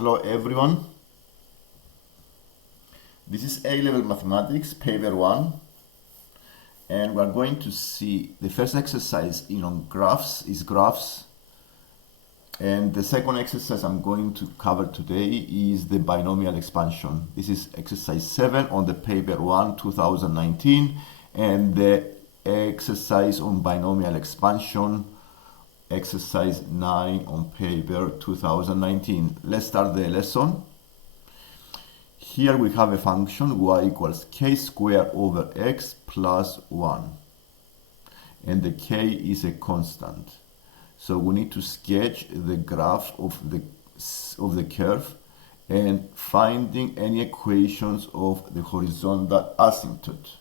Hello everyone. This is A-level mathematics, paper 1, and we're going to see the first exercise on graphs, and the second exercise I'm going to cover today is the binomial expansion. This is exercise 7 on the paper 1 2019, and the exercise on binomial expansion, exercise 9 on paper 2019. Let's start the lesson. Here we have a function y equals k squared over x plus 1, and the k is a constant. So we need to sketch the graph of the curve and finding any equations of the horizontal asymptote.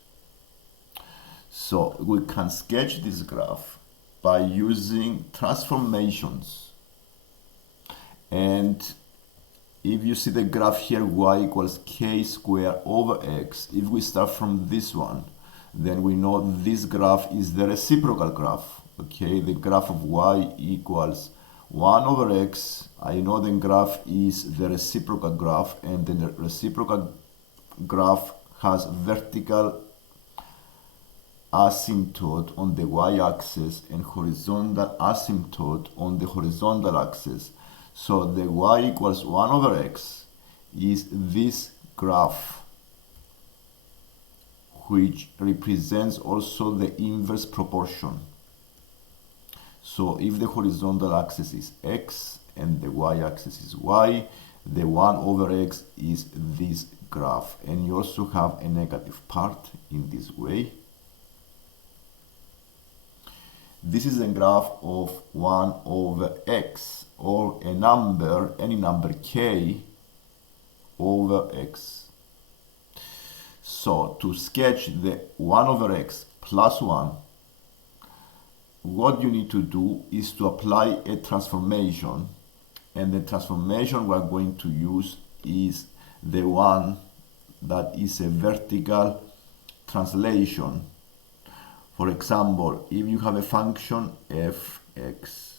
So we can sketch this graph by using transformations, and if you see the graph here, y equals k squared over x, if we start from this one, then we know this graph is the reciprocal graph. Okay, the graph of y equals 1 over x. I know the graph is the reciprocal graph, and the reciprocal graph has vertical asymptote on the y-axis and horizontal asymptote on the horizontal axis. So the y equals 1 over x is this graph, which represents also the inverse proportion. So if the horizontal axis is x and the y-axis is y, the 1 over x is this graph. And you also have a negative part in this way. This is a graph of 1 over x, or a number, any number k over x. So to sketch the 1 over x plus 1, what you need to do is to apply a transformation, and the transformation we're going to use is the one that is a vertical translation. For example, if you have a function fx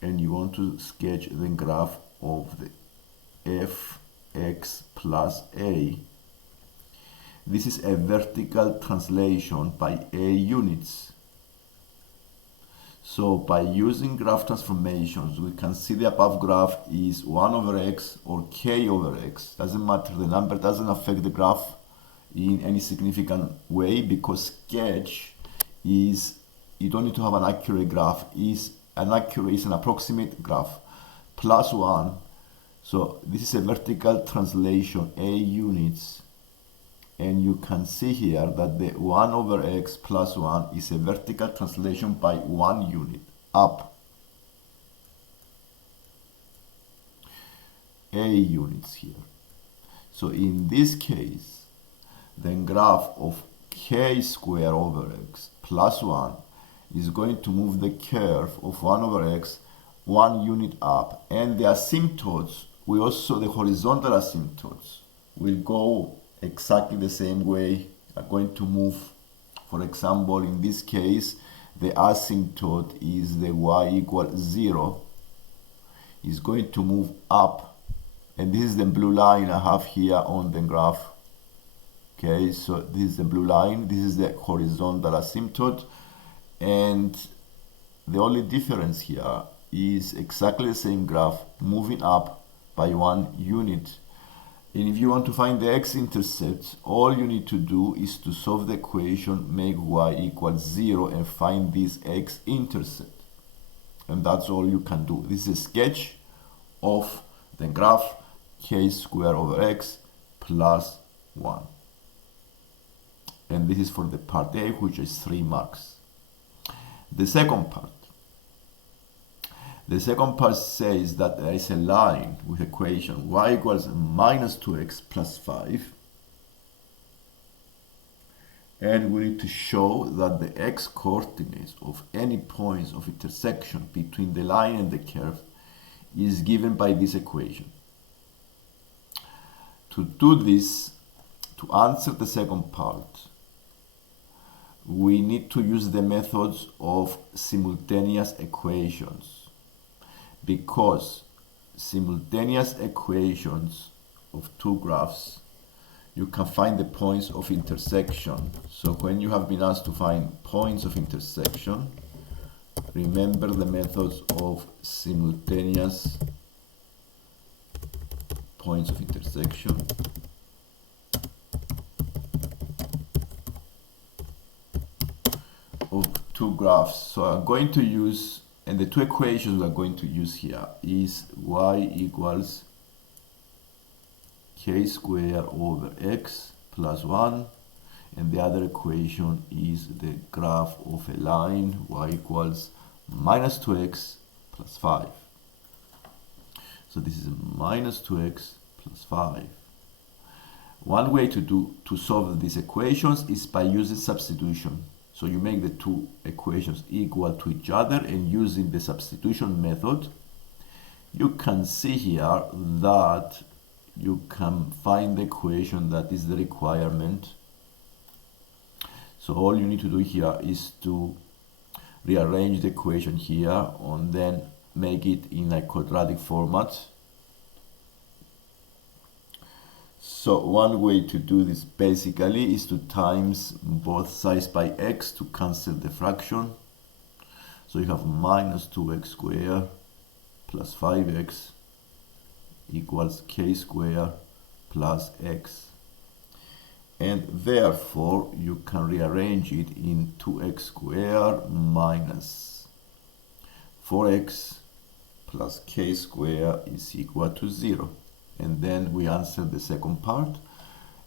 and you want to sketch the graph of the fx plus a, this is a vertical translation by a units. So by using graph transformations, we can see the above graph is 1 over x or k over x. Doesn't matter, the number doesn't affect the graph in any significant way, because sketch is, you don't need to have an accurate graph, is an approximate graph, plus 1. So this is a vertical translation, a units, and you can see here that the 1 over x plus 1 is a vertical translation by 1 unit up, a units here. So in this case, the graph of k squared over x plus 1 is going to move the curve of 1 over x 1 unit up, and the asymptotes, the horizontal asymptotes will go exactly the same way, are going to move. For example, in this case, the asymptote is the y equals 0, is going to move up, and this is the blue line I have here on the graph. Okay, so this is the blue line, this is the horizontal asymptote, and the only difference here is exactly the same graph moving up by 1 unit. And if you want to find the x-intercept, all you need to do is to solve the equation, make y equals 0, and find this x-intercept. And that's all you can do. This is a sketch of the graph k squared over x plus 1. And this is for the part A, which is 3 marks. The second part. The second part says that there is a line with equation y equals minus 2x plus 5. And we need to show that the x-coordinates of any points of intersection between the line and the curve is given by this equation. To do this, to answer the second part, we need to use the methods of simultaneous equations, because simultaneous equations of two graphs, you can find the points of intersection. So when you have been asked to find points of intersection, remember the methods of simultaneous points of intersection. Of two graphs. So I'm going to use, and the two equations we're going to use here is y equals k squared over x plus 1, and the other equation is the graph of a line y equals minus 2x plus 5. So this is minus 2x plus 5. One way to solve these equations is by using substitution. So you make the two equations equal to each other, and using the substitution method, you can see here that you can find the equation that is the requirement. So all you need to do here is to rearrange the equation here and then make it in a quadratic format. So one way to do this basically is to times both sides by x to cancel the fraction. So you have minus 2x squared plus 5x equals k squared plus x. And therefore you can rearrange it in 2x squared minus 4x plus k squared is equal to 0. And then we answer the second part,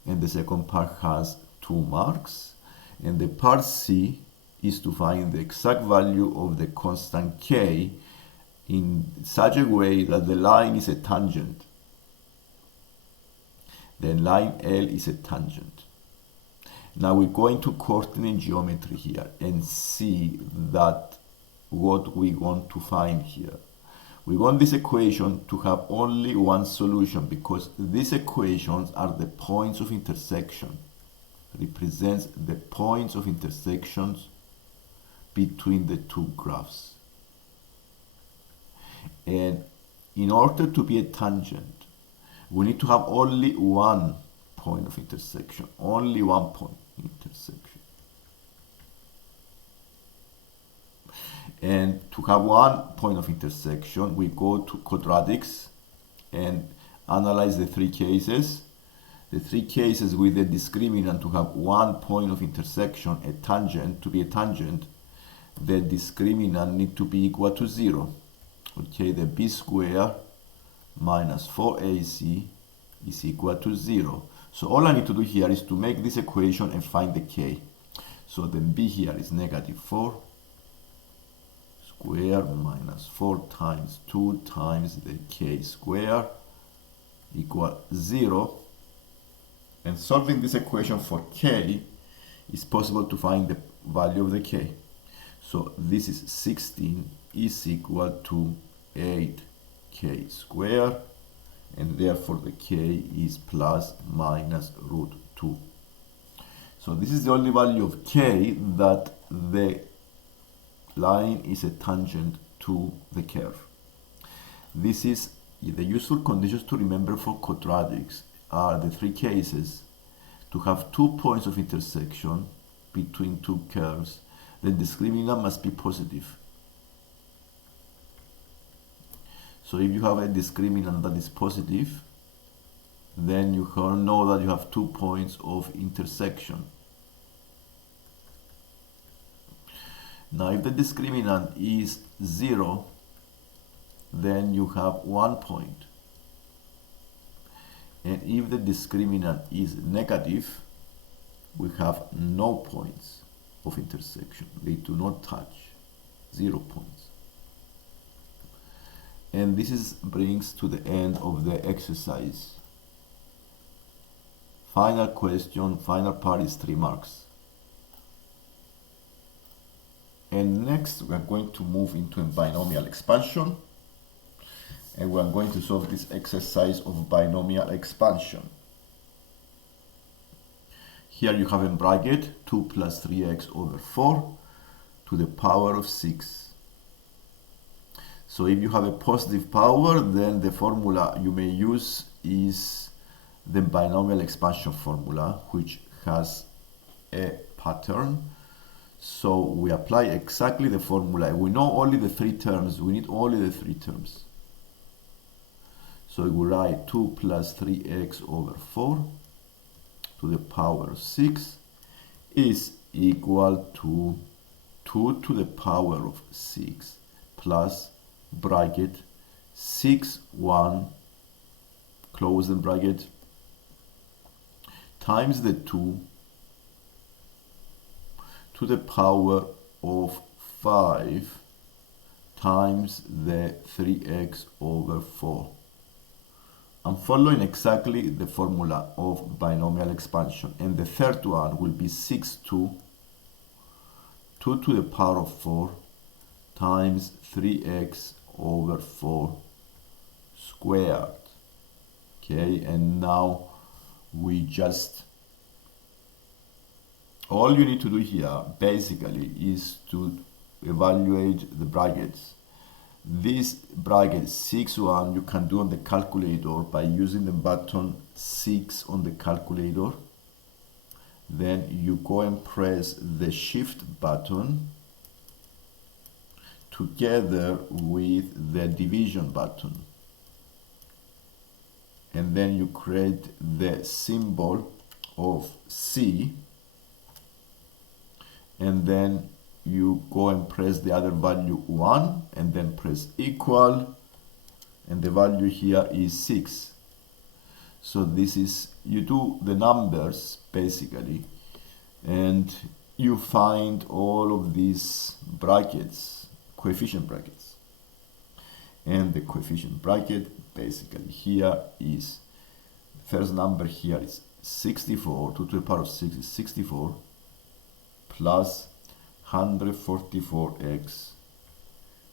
and the second part has 2 marks, and the part C is to find the exact value of the constant k in such a way that the line is a tangent. Then line L is a tangent. Now we go into coordinate geometry here and see that what we want to find here. We want this equation to have only one solution, because these equations are the points of intersection, represents the points of intersections between the two graphs. And in order to be a tangent, we need to have only one point of intersection, only one point intersection. And to have one point of intersection, we go to quadratics and analyze the three cases. The three cases with the discriminant to have one point of intersection, a tangent, to be a tangent, the discriminant need to be equal to 0. Okay, the b squared minus 4ac is equal to 0. So all I need to do here is to make this equation and find the k. So then b here is negative 4 squared minus 4 times 2 times the k squared equal 0. And solving this equation for k, it's possible to find the value of the k. So this is 16 is equal to 8k squared, and therefore the k is plus minus root 2. So this is the only value of k that the line is a tangent to the curve. This is the useful conditions to remember for quadratics are the three cases. To have 2 points of intersection between two curves, the discriminant must be positive. So if you have a discriminant that is positive, then you can know that you have 2 points of intersection. Now if the discriminant is 0, then you have 1 point. And if the discriminant is negative, we have no points of intersection. They do not touch, 0 points. And this brings to the end of the exercise. Final question, final part is 3 marks. And next we are going to move into a binomial expansion. And we are going to solve this exercise of binomial expansion. Here you have in bracket 2 plus 3x over 4 to the power of 6. So if you have a positive power, then the formula you may use is the binomial expansion formula, which has a pattern. So we apply exactly the formula. We know only the three terms. We need only the three terms. So we write 2 plus 3x over 4 to the power 6 is equal to 2 to the power of 6 plus bracket 6, 1, close the bracket, times the 2 to the power of 5 times the 3x over 4. I'm following exactly the formula of binomial expansion. And the third one will be 6, 2 to the power of 4 times 3x over 4 squared. Okay, and now we just, all you need to do here basically is to evaluate the brackets. This bracket 6, 1 you can do on the calculator by using the button 6 on the calculator. Then you go and press the shift button together with the division button, and then you create the symbol of C, and then you go and press the other value 1 and then press equal, and the value here is 6. So this is, you do the numbers basically, and you find all of these brackets, coefficient brackets. And the coefficient bracket basically here is, first number here is 64, 2 to the power of 6 is 64, plus 144x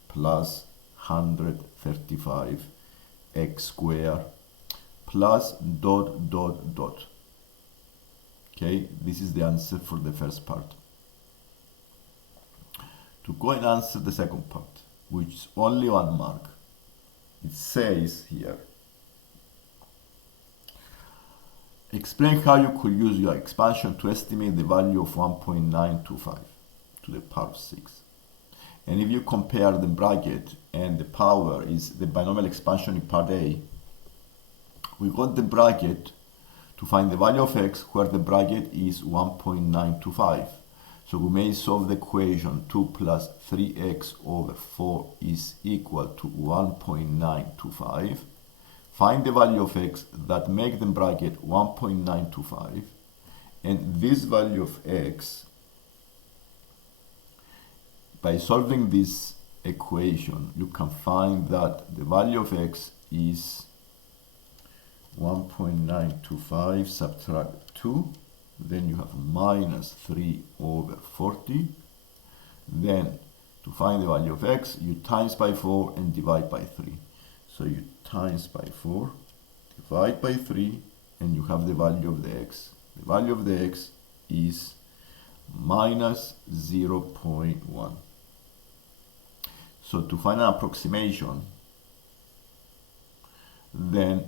plus 135x squared plus dot dot dot. Okay, this is the answer for the first part. To go and answer the second part, which is only 1 mark, it says here, explain how you could use your expansion to estimate the value of 1.925 to the power of 6. And if you compare the bracket and the power is the binomial expansion in part A, we got the bracket to find the value of x where the bracket is 1.925. So we may solve the equation 2 plus 3x over 4 is equal to 1.925. Find the value of x that make the bracket 1.925, and this value of x, by solving this equation, you can find that the value of x is 1.925, subtract 2, then you have minus 3 over 40. Then to find the value of x, you times by 4 and divide by 3. So you times by 4, divide by 3, and you have the value of the x. The value of the x is minus 0.1. So to find an approximation, then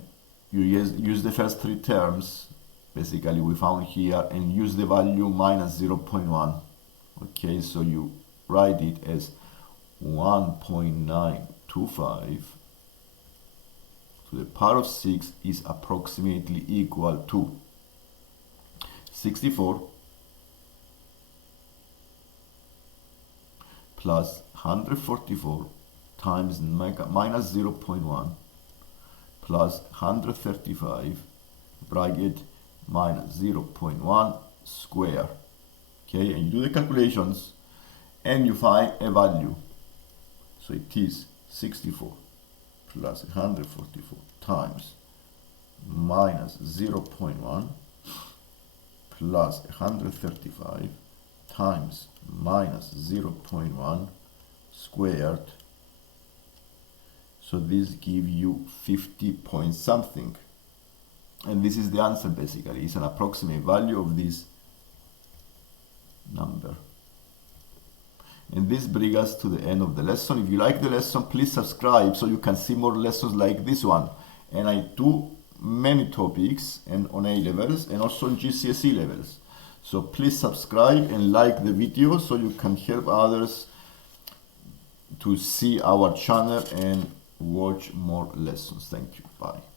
you use the first three terms, basically we found here, and use the value minus 0.1. Okay, so you write it as 1.925 to the power of 6 is approximately equal to 64 plus 144 times minus 0.1 plus 135 bracket minus 0.1 square. Okay, and you do the calculations and you find a value. So it is 64 plus 144 times minus 0.1 plus 135 times minus 0.1 squared. So this gives you 50 point something. And this is the answer basically. It's an approximate value of this number. And this brings us to the end of the lesson. If you like the lesson, please subscribe so you can see more lessons like this one. And I do many topics and on A levels and also on GCSE levels. So please subscribe and like the video so you can help others to see our channel and watch more lessons. Thank you. Bye.